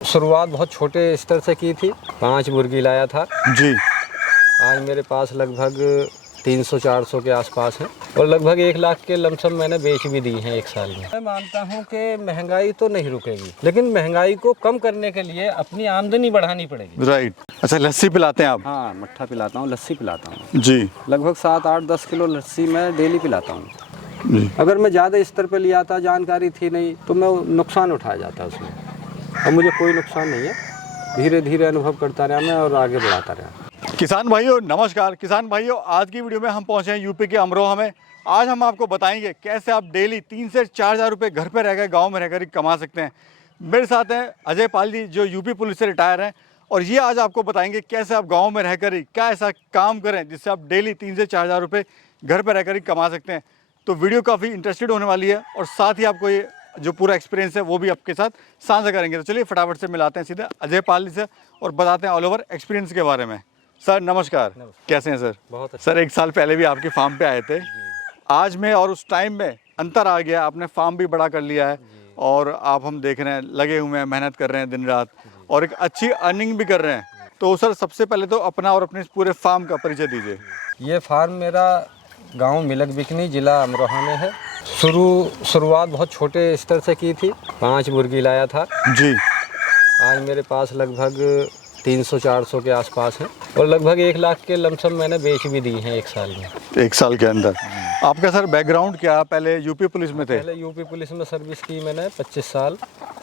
शुरुआत बहुत छोटे स्तर से की थी। 5 मुर्गी लाया था जी। आज मेरे पास लगभग 300-400 के आसपास हैं और लगभग 1 लाख के लमसम मैंने बेच भी दी हैं 1 साल में। मैं मानता हूं कि महंगाई तो नहीं रुकेगी, लेकिन महंगाई को कम करने के लिए अपनी आमदनी बढ़ानी पड़ेगी। राइट। अच्छा, लस्सी पिलाते हैं आप? हाँ, मट्ठा पिलाता हूँ, लस्सी पिलाता हूँ जी। लगभग 7-8-10 किलो लस्सी मैं डेली पिलाता हूँ। जी। अगर मैं ज़्यादा स्तर पर लिया था, जानकारी थी नहीं, तो मैं नुकसान उठाया जाता उसमें। अब मुझे कोई नुकसान नहीं है, धीरे धीरे अनुभव करता रहा मैं और आगे बढ़ाता रहा। किसान भाइयों नमस्कार। किसान भाइयों, आज की वीडियो में हम पहुंचे हैं यूपी के अमरोहा में। आज हम आपको बताएंगे कैसे आप डेली 3 से 4 हज़ार रुपये घर पे रहकर, गांव में रहकर कमा सकते हैं। मेरे साथ हैं अजय पाल जी, जो यूपी पुलिस से रिटायर हैं, और ये आज आपको बताएंगे कैसे आप गाँव में रहकर ही क्या ऐसा काम करें जिससे आप डेली 3 से 4 हज़ार रुपये घर पर रहकर ही कमा सकते हैं। तो वीडियो काफ़ी इंटरेस्टेड होने वाली है और साथ ही आपको ये जो पूरा एक्सपीरियंस है वो भी आपके साथ साझा करेंगे। तो चलिए फटाफट से मिलाते हैं सीधे अजय पाल जी से और बताते हैं ऑल ओवर एक्सपीरियंस के बारे में। सर नमस्कार। कैसे हैं सर? बहुत अच्छा। सर 1 साल पहले भी आपके फार्म पे आए थे। आज में और उस टाइम में अंतर आ गया, आपने फार्म भी बड़ा कर लिया है और आप हम देख रहे हैं लगे हुए हैं, मेहनत कर रहे हैं दिन रात और एक अच्छी अर्निंग भी कर रहे हैं। तो सर सबसे पहले तो अपना और अपने पूरे फार्म का परिचय दीजिए। ये फार्म मेरा गांव मिलक बिकनी, जिला अमरोहा में है। शुरुआत बहुत छोटे स्तर से की थी। 5 मुर्गी लाया था जी। आज मेरे पास लगभग 300-400 के आसपास हैं और लगभग 1 लाख के लमसम मैंने बेच भी दी हैं 1 साल में। 1 साल के अंदर आपका सर बैकग्राउंड क्या? पहले यूपी पुलिस में थे? पहले यूपी पुलिस में सर्विस की मैंने 25 साल।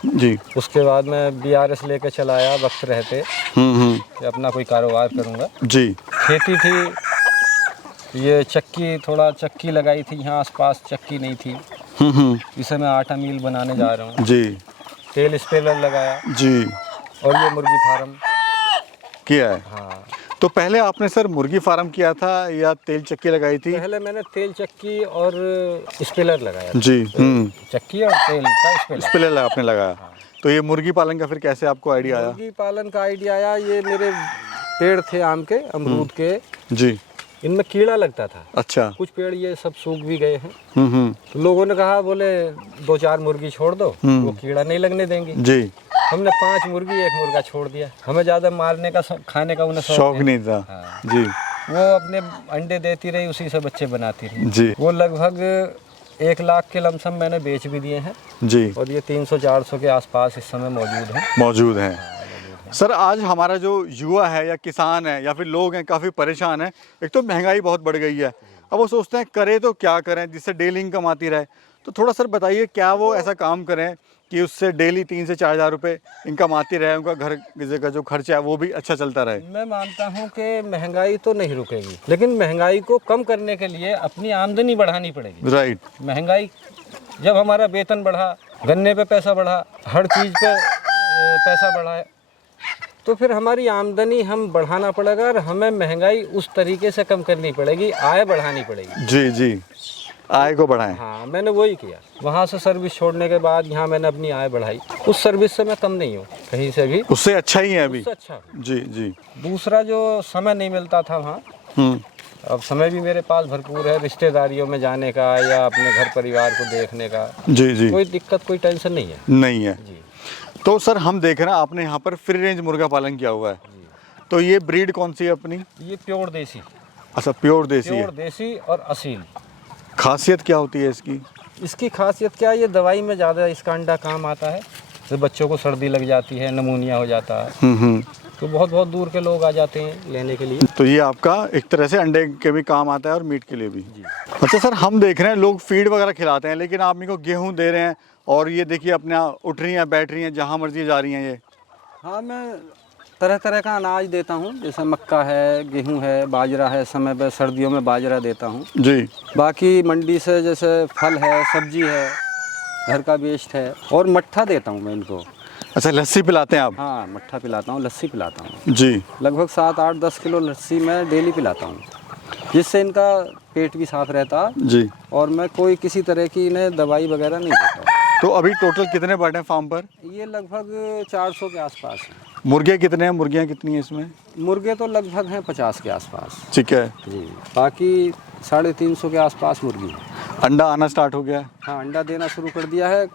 जी। उसके बाद मैं BRS लेकर चलाया वक्त रहते कि अपना कोई कारोबार करूँगा। जी। खेती थी, ये चक्की चक्की लगाई थी यहाँ आसपास, चक्की नहीं थी। इसे मैं आटा मिल बनाने जा रहा हूँ। जी। तेल स्पेलर लगाया जी। और ये मुर्गी फार्म किया है। हाँ। तो पहले आपने सर मुर्गी फार्म किया था या तेल चक्की लगाई थी? पहले मैंने तेल चक्की और स्पेलर लगाया था। जी। चक्की और तेल का स्पेलर आपने लगाया। हाँ। तो ये मुर्गी पालन का फिर कैसे आपको आइडिया आया? मुर्गी पालन का आइडिया आया, ये मेरे पेड़ थे आम के, अमरूद के। जी। इनमें कीड़ा लगता था। अच्छा। कुछ पेड़ ये सब सूख भी गए हैं। तो लोगों ने कहा, बोले 2-4 मुर्गी छोड़ दो, वो कीड़ा नहीं लगने देंगे। जी। हमने 5 मुर्गी 1 मुर्गा छोड़ दिया। हमें ज़्यादा मारने का खाने का उन्हें शौक नहीं था। हाँ। जी। वो अपने अंडे देती रही, उसी से बच्चे बनाती रही। जी। वो लगभग 1 लाख के लमसम मैंने बेच भी दिए हैं। जी। और ये 300-400 के आसपास इस समय मौजूद हैं। सर आज हमारा जो युवा है या किसान है या फिर लोग हैं काफ़ी परेशान हैं। एक तो महंगाई बहुत बढ़ गई है, अब वो सोचते हैं करें तो क्या करें जिससे डेली इनकम आती रहे। तो थोड़ा सर बताइए, क्या वो ऐसा काम करें कि उससे डेली 3 से 4 हज़ार रुपये इनकम आती रहे, उनका घर का जो खर्चा है वो भी अच्छा चलता रहे। मैं मानता हूं कि महंगाई तो नहीं रुकेगी, लेकिन महंगाई को कम करने के लिए अपनी आमदनी बढ़ानी पड़ेगी। राइट। महंगाई जब हमारा वेतन बढ़ा, गन्ने पे पैसा बढ़ा, हर चीज़ पे पैसा बढ़ा, तो फिर हमारी आमदनी हम बढ़ाना पड़ेगा और हमें महंगाई उस तरीके से कम करनी पड़ेगी, आय बढ़ानी पड़ेगी। जी। जी। आय को बढ़ाएं। हाँ, मैंने वही किया। वहाँ से सर्विस छोड़ने के बाद यहाँ मैंने अपनी आय बढ़ाई। उस सर्विस से मैं कम नहीं हूँ कहीं से भी, उससे अच्छा ही है अभी। उससे अच्छा हूँ। जी। जी। दूसरा जो समय नहीं मिलता था वहाँ, अब समय भी मेरे पास भरपूर है, रिश्तेदारियों में जाने का या अपने घर परिवार को देखने का। जी। जी। कोई दिक्कत, कोई टेंशन नहीं है। नहीं है। जी। तो सर हम देख रहे हैं आपने यहाँ पर फ्री रेंज मुर्गा पालन किया हुआ है। तो ये ब्रीड कौन सी है अपनी? ये प्योर देसी। अच्छा, प्योर देसी है। प्योर देसी और असील। खासियत क्या होती है इसकी? इसकी खासियत क्या है, ये दवाई में ज़्यादा इसका अंडा काम आता है। जैसे बच्चों को सर्दी लग जाती है, नमूनिया हो जाता है, तो बहुत बहुत दूर के लोग आ जाते हैं लेने के लिए। तो ये आपका एक तरह से अंडे के भी काम आता है और मीट के लिए भी। अच्छा सर, हम देख रहे हैं लोग फीड वगैरह खिलाते हैं, लेकिन आप इनको गेहूं दे रहे हैं और ये देखिए अपने उठ रही हैं, बैठ रही हैं, जहाँ मर्जी जा रही हैं ये। हाँ, मैं तरह तरह का अनाज देता हूँ, जैसे मक्का है, गेहूं है, बाजरा है। समय पर सर्दियों में बाजरा देता हूँ जी। बाकी मंडी से जैसे फल है, सब्जी है, घर का वेस्ट है, और मट्ठा देता हूँ मैं इनको। अच्छा, लस्सी पिलाते हैं आप? हाँ, मट्ठा पिलाता हूँ, लस्सी पिलाता हूँ। जी। लगभग 7-8-10 किलो लस्सी मैं डेली पिलाता हूँ, जिससे इनका पेट भी साफ रहता जी। और मैं कोई किसी तरह की इन्हें दवाई वगैरह नहीं देता। तो अभी टोटल कितने बर्ड हैं फार्म पर? ये लगभग 400 के आसपास है। मुर्गे कितने हैं, मुर्गियाँ कितनी हैं इसमें? मुर्गे तो लगभग हैं 50 के आसपास। ठीक है जी। बाकी 350 के आसपास मुर्गी है। अंडा आना स्टार्ट हो गया है? हाँ, अंडा देना शुरू कर दिया है।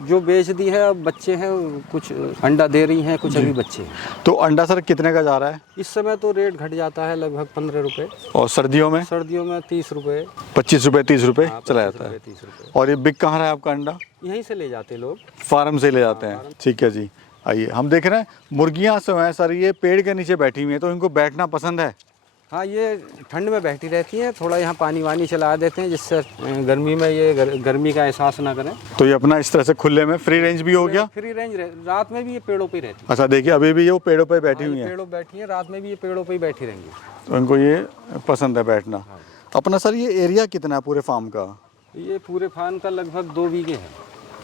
जो बेच दी है, अब बच्चे हैं, कुछ अंडा दे रही हैं, कुछ अभी बच्चे हैं। तो अंडा सर कितने का जा रहा है? इस समय तो रेट घट जाता है लगभग 15 रुपये, और सर्दियों में? सर्दियों में 30 रुपये, 25 रुपये 30 रुपये हाँ, चला 25 जाता है। रुपये, 30 रुपये। और ये बिक कहाँ रहा है आपका अंडा? यहीं से ले जाते लोग, फार्म से ले जाते हैं। ठीक है जी। आइए हम देख रहे हैं मुर्गियाँ जो हैं सर ये पेड़ के नीचे बैठी हुई हैं, तो इनको बैठना पसंद है? हाँ, ये ठंड में बैठी रहती हैं, थोड़ा यहाँ पानी वानी चला देते हैं जिससे गर्मी में ये गर्मी का एहसास ना करें। तो ये अपना इस तरह से खुले में फ्री रेंज भी हो गया? फ्री रेंज रात में भी ये पेड़ों पे ही रहती अच्छा देखिए अभी भी ये पेड़ों पे बैठी हुई है, हैं। पेड़ों बैठी हैं, रात में भी ये पेड़ों पे ही बैठी रहेंगी। तो इनको ये पसंद है बैठना। अपना सर ये एरिया कितना है पूरे फार्म का? ये पूरे फार्म का लगभग 2 बीघे है।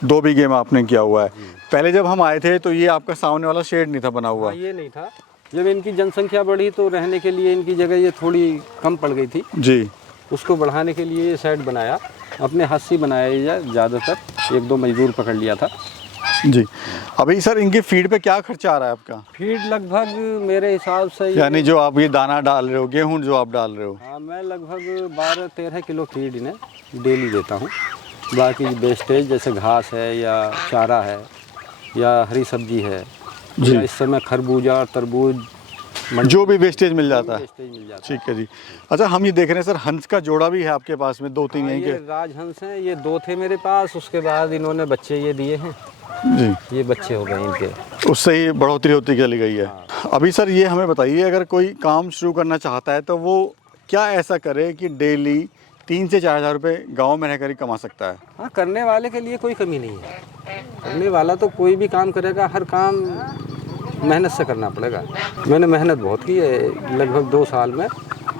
2 बीघे में आपने किया हुआ है। पहले जब हम आए थे तो ये आपका सामने वाला शेड नहीं था बना हुआ? हाँ, ये नहीं था। जब इनकी जनसंख्या बढ़ी तो रहने के लिए इनकी जगह ये थोड़ी कम पड़ गई थी जी। उसको बढ़ाने के लिए ये शेड बनाया, अपने हाथ से बनाया, ज़्यादातर 1-2 मजदूर पकड़ लिया था जी। अभी सर इनकी फीड पे क्या खर्चा आ रहा है आपका? फीड लगभग मेरे हिसाब से यानी जो आप ये दाना डाल रहे हो, गेहूँ जो आप डाल रहे हो? हाँ, मैं लगभग 12-13 किलो फीड इन्हें डेली देता हूँ। बाकी वेस्टेज जैसे घास है या चारा है या हरी सब्जी है या इस समय खरबूजा और तरबूज, जो भी वेस्टेज मिल जाता है। वेस्टेज मिल जाता है। ठीक है जी। अच्छा हम ये देख रहे हैं सर हंस का जोड़ा भी है आपके पास में? 2-3 हाँ, यहीं ये के राजहंस हैं, ये 2 थे मेरे पास, उसके बाद इन्होंने बच्चे ये दिए हैं जी। ये बच्चे हो गए इनके, उससे ही बढ़ोतरी होती चली गई है। अभी सर ये हमें बताइए अगर कोई काम शुरू करना चाहता है तो वो क्या ऐसा करे कि डेली 3 से 4 हज़ार रुपये गाँव में रहकर ही कमा सकता है? हाँ, करने वाले के लिए कोई कमी नहीं है। करने वाला तो कोई भी काम करेगा, हर काम मेहनत से करना पड़ेगा। मैंने मेहनत बहुत की है, लगभग 2 साल में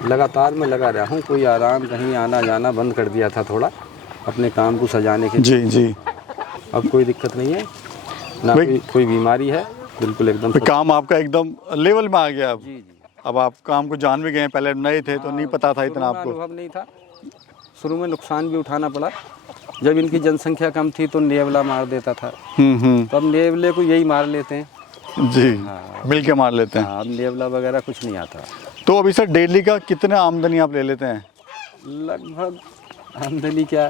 लगातार मैं लगा रहा हूँ, कोई आराम कहीं आना जाना बंद कर दिया था थोड़ा अपने काम को सजाने के लिए। जी जी। अब कोई दिक्कत नहीं है ना, कोई बीमारी है, बिल्कुल एकदम काम आपका एकदम लेवल में आ गया अब? जी जी। अब आप काम को जान भी गए हैं, पहले नए थे तो नहीं पता था इतना आपको? अनुभव नहीं था, शुरू में नुकसान भी उठाना पड़ा। जब इनकी जनसंख्या कम थी तो नेवला मार देता था, तो अब नेवले को यही मार लेते हैं जी। मिल के मार लेते हैं। हाँ, अब नेवला वगैरह कुछ नहीं आता। तो अभी सर डेली का कितना आमदनी आप ले लेते हैं? लगभग आमदनी क्या,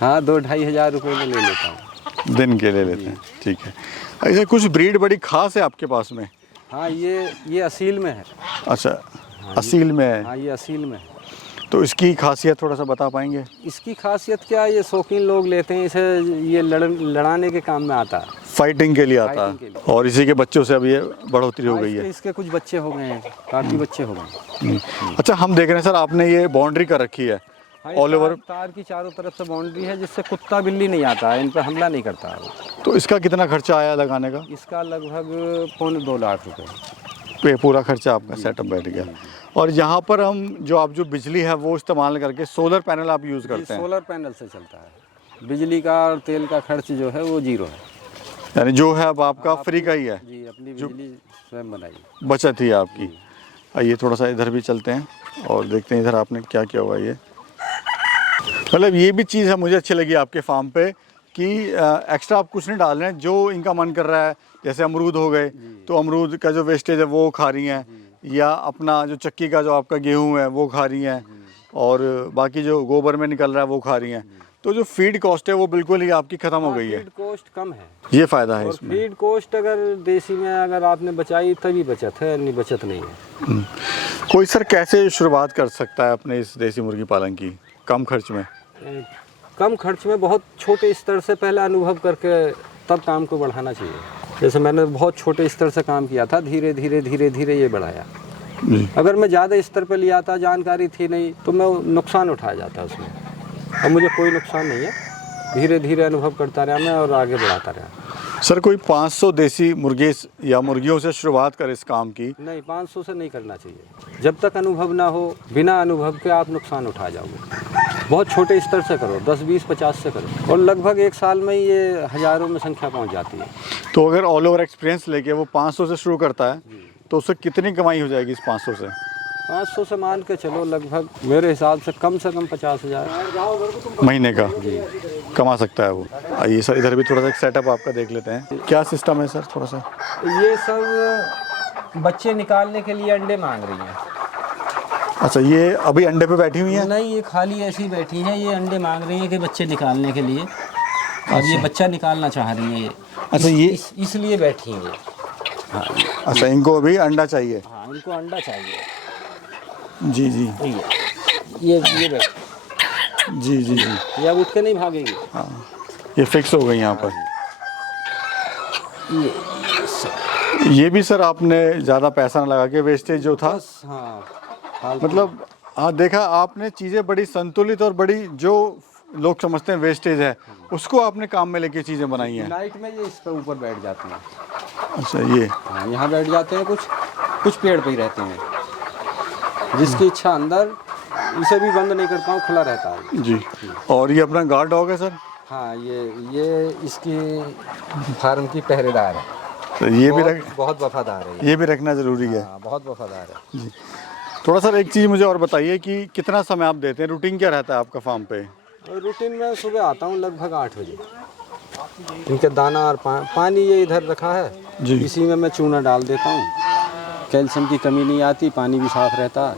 हाँ 2-2.5 हज़ार रुपये में ले लेता हूँ। दिन के ले लेते हैं। ठीक है। ऐसे कुछ ब्रीड बड़ी खास है आपके पास में? हाँ, ये असील में है। अच्छा, असील में है? हाँ, ये असील में है। तो इसकी खासियत थोड़ा सा बता पाएंगे? इसकी खासियत क्या है, ये शौकीन लोग लेते हैं इसे, ये लड़ाने के काम में आता है, फाइटिंग के लिए आता फाइटिंग के है। और इसी के बच्चों से अभी ये बढ़ोतरी हो हाँ, गई है। इसके कुछ बच्चे हो गए हैं, काफ़ी बच्चे हो गए। अच्छा हम देख रहे हैं सर आपने ये बाउंड्री कर रखी है ऑल ओवर? तार की चारों तरफ से बाउंड्री है जिससे कुत्ता बिल्ली नहीं आता है, इन पर हमला नहीं करता है। तो इसका कितना खर्चा आया लगाने का? इसका लगभग 2.25 लाख रुपये। पे पूरा खर्चा आपका सेटअप बैठ गया। और यहाँ पर हम जो बिजली है वो इस्तेमाल करके सोलर पैनल आप यूज़ करते हैं? सोलर पैनल से चलता है, बिजली का और तेल का खर्च जो है वो 0 है। यानी जो है अब आपका फ्री का ही है? जी, अपनी बिजली स्वयं बनाई, बचत ही है आपकी। आइए थोड़ा सा इधर भी चलते हैं और देखते हैं इधर आपने क्या किया हुआ है। ये मतलब ये भी चीज़ है मुझे अच्छी लगी आपके फार्म पे कि एक्स्ट्रा आप कुछ नहीं डाल रहे हैं, जो इनका मन कर रहा है। जैसे अमरूद हो गए तो अमरूद का जो वेस्टेज है वो खा रही हैं, या अपना जो चक्की का जो आपका गेहूं है वो खा रही हैं, और बाकी जो गोबर में निकल रहा है वो खा रही हैं। तो जो फीड कॉस्ट है वो बिल्कुल ही आपकी ख़त्म हो गई है। फीड कॉस्ट कम है, ये फ़ायदा है और इसमें। फीड कॉस्ट अगर देसी में अगर आपने बचाई तभी बचत है, नहीं बचत नहीं है। कोई सर कैसे शुरुआत कर सकता है अपने इस देसी मुर्गी पालन की कम खर्च में? कम खर्च में बहुत छोटे स्तर से पहले अनुभव करके तब काम को बढ़ाना चाहिए। जैसे मैंने बहुत छोटे स्तर से काम किया था, धीरे धीरे धीरे धीरे ये बढ़ाया। अगर मैं ज़्यादा स्तर पर लिया था, जानकारी थी नहीं, तो मैं नुकसान उठाया जाता उसमें। अब मुझे कोई नुकसान नहीं है, धीरे धीरे अनुभव करता रहा मैं और आगे बढ़ाता रहा। सर कोई 500 देसी मुर्गे या मुर्गियों से शुरुआत कर इस काम की? नहीं, 500 से नहीं करना चाहिए। जब तक अनुभव ना हो, बिना अनुभव के आप नुकसान उठा जाओगे। बहुत छोटे स्तर से करो, 10, 20, 50 से करो, और लगभग 1 साल में ये हज़ारों में संख्या पहुंच जाती है। तो अगर ऑल ओवर एक्सपीरियंस लेके वो 500 से शुरू करता है तो उससे कितनी कमाई हो जाएगी इस 500 से? 500 से मान के चलो लगभग मेरे हिसाब से कम 50,000 महीने का कमा सकता है वो। आइए सर इधर भी थोड़ा सा एक सेटअप आपका देख लेते हैं, क्या सिस्टम है सर थोड़ा सा? ये सब बच्चे निकालने के लिए अंडे मांग रही हैं। अच्छा, ये अभी अंडे पे बैठी हुई हैं? नहीं, ये खाली ऐसी बैठी हैं, ये अंडे मांग रही हैं कि बच्चे निकालने के लिए। अब ये बच्चा निकालना चाह रही है ये। अच्छा, ये इसलिए बैठी हैं ये। हाँ, अच्छा, इनको अभी अंडा चाहिए। हाँ, इनको अंडा चाहिए। जी जी ये बैठ, जी जी जी। ये अब उठ के नहीं भागेगी। हाँ, ये फिक्स हो गई यहाँ पर। ये भी सर आपने ज़्यादा पैसा ना लगा के वेस्टेज जो था, बस, हाँ, मतलब हाँ देखा आपने, चीज़ें बड़ी संतुलित और बड़ी जो लोग समझते हैं वेस्टेज है उसको आपने काम में लेके चीज़ें बनाई हैं। नाइट में ये इस पर ऊपर बैठ जाते हैं। अच्छा, ये हाँ, यहाँ बैठ जाते हैं, कुछ पेड़ पे ही रहते हैं। जिसकी इच्छा अंदर, इसे भी बंद नहीं करता हूँ, खुला रहता है जी। और ये अपना गार्ड डॉग है सर? हाँ, ये इसकी फार्म की पहरेदार है। तो ये भी बहुत वफादार है ये भी रखना ज़रूरी है। हाँ, बहुत वफादार है जी। थोड़ा सर एक चीज़ मुझे और बताइए कि कितना समय आप देते हैं, रूटीन क्या रहता है आपका फार्म पे? रूटीन में सुबह आता हूँ लगभग 8 बजे। इनके दाना और पानी ये इधर रखा है जी। इसी में मैं चूना डाल देता हूँ, कैल्शियम की कमी नहीं आती, पानी भी साफ रहता है,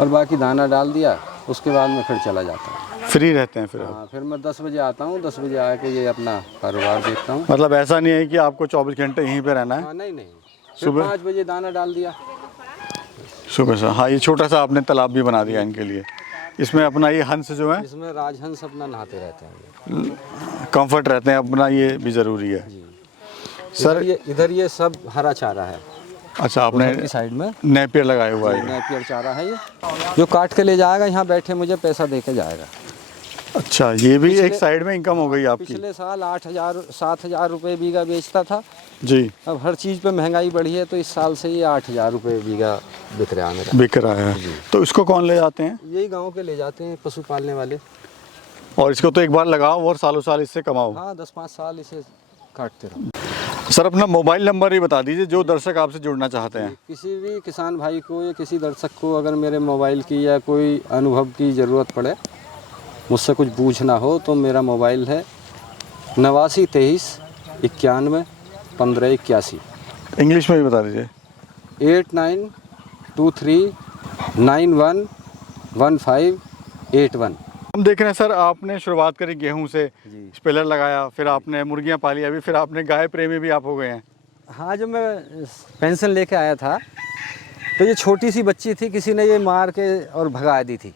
और बाकी दाना डाल दिया, उसके बाद मैं फिर चला जाता हूँ। फ्री रहते हैं फिर? हाँ, फिर मैं 10 बजे आता हूँ, 10 बजे आके ये अपना कारोबार देखता हूँ। मतलब ऐसा नहीं है कि आपको 24 घंटे यहीं पे रहना है? हाँ, नहीं, सुबह 5 बजे दाना डाल दिया सुबह से। हाँ, ये छोटा सा आपने तालाब भी बना दिया इनके लिए। इसमें अपना ये हंस जो है, इसमें राजहंस अपना नहाते रहते हैं, कंफर्ट रहते हैं अपना, ये भी ज़रूरी है सर। इधर ये सब हरा चारा है। अच्छा, आपने की साइड में नेपियर लगाया हुआ है? नेपियर चारा है ये, जो काट के ले जाएगा, यहाँ बैठे मुझे पैसा दे के जाएगा। अच्छा, ये भी एक साइड में इनकम हो गई आपकी। पिछले साल 7,000 रुपये बीघा बेचता था जी। अब हर चीज़ पे महंगाई बढ़ी है, तो इस साल से ये 8,000 रुपये बीघा बिक रहा है मेरा। बिक रहा है। तो इसको कौन ले जाते हैं? यही गांव के ले जाते हैं, पशु पालने वाले। और इसको तो एक बार लगाओ और सालों साल इससे कमाओ। हाँ, 10-5 साल इसे काटते रहो। सर, अपना मोबाइल नंबर ही बता दीजिए, जो दर्शक आपसे जुड़ना चाहते हैं। किसी भी किसान भाई को या किसी दर्शक को अगर मेरे मोबाइल की या कोई अनुभव की ज़रूरत पड़े, मुझसे कुछ पूछना हो, तो मेरा मोबाइल है 89 23 91 15 81। इंग्लिश में भी बता दीजिए। 8923 91 1581। हम देख रहे हैं सर, आपने शुरुआत करी गेहूं से, जी। स्पेलर लगाया, फिर आपने मुर्गियां पाली, अभी फिर आपने गाय प्रेमी भी आप हो गए हैं। हाँ, जब मैं पेंशन लेके आया था तो ये छोटी सी बच्ची थी, किसी ने ये मार के और भगा दी थी।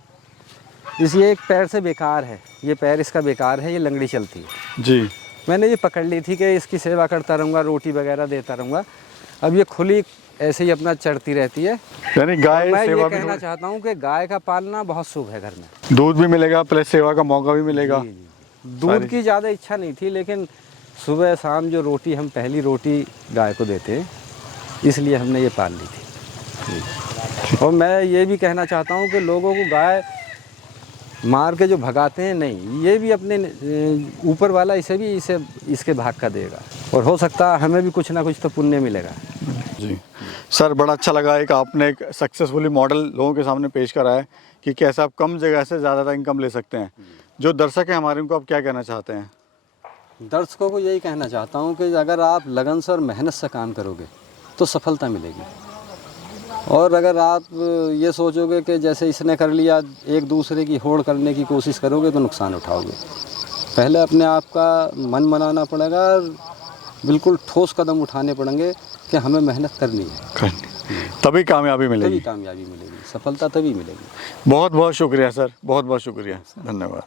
ये एक पैर से बेकार है, ये पैर इसका बेकार है, ये लंगड़ी चलती है जी। मैंने ये पकड़ ली थी कि इसकी सेवा करता रहूँगा, रोटी वगैरह देता रहूँगा। अब ये खुली ऐसे ही अपना चढ़ती रहती है। यानी गाय मैं सेवा ये भी कहना चाहता हूँ कि गाय का पालना बहुत शुभ है। घर में दूध भी मिलेगा, प्लस सेवा का मौका भी मिलेगा। दूध की ज़्यादा इच्छा नहीं थी, लेकिन सुबह शाम जो रोटी, हम पहली रोटी गाय को देते हैं, इसलिए हमने ये पाल ली थी। और मैं ये भी कहना चाहता हूँ कि लोगों को गाय मार के जो भगाते हैं, नहीं, ये भी अपने ऊपर वाला इसे इसके भाग का देगा, और हो सकता है हमें भी कुछ ना कुछ तो पुण्य मिलेगा। जी सर, बड़ा अच्छा लगा, एक आपने एक सक्सेसफुली मॉडल लोगों के सामने पेश करा है कि कैसे आप कम जगह से ज़्यादा इनकम ले सकते हैं। जो दर्शक हैं हमारे, उनको आप क्या कहना चाहते हैं? दर्शकों को यही कहना चाहता हूँ कि अगर आप लगन से और मेहनत से काम करोगे तो सफलता मिलेगी, और अगर आप ये सोचोगे कि जैसे इसने कर लिया, एक दूसरे की होड़ करने की कोशिश करोगे, तो नुकसान उठाओगे। पहले अपने आप का मन मनाना पड़ेगा, और बिल्कुल ठोस कदम उठाने पड़ेंगे कि हमें मेहनत करनी है, तभी कामयाबी मिलेगी। तभी कामयाबी मिलेगी, सफलता तभी मिलेगी। बहुत बहुत शुक्रिया सर, बहुत बहुत शुक्रिया, धन्यवाद।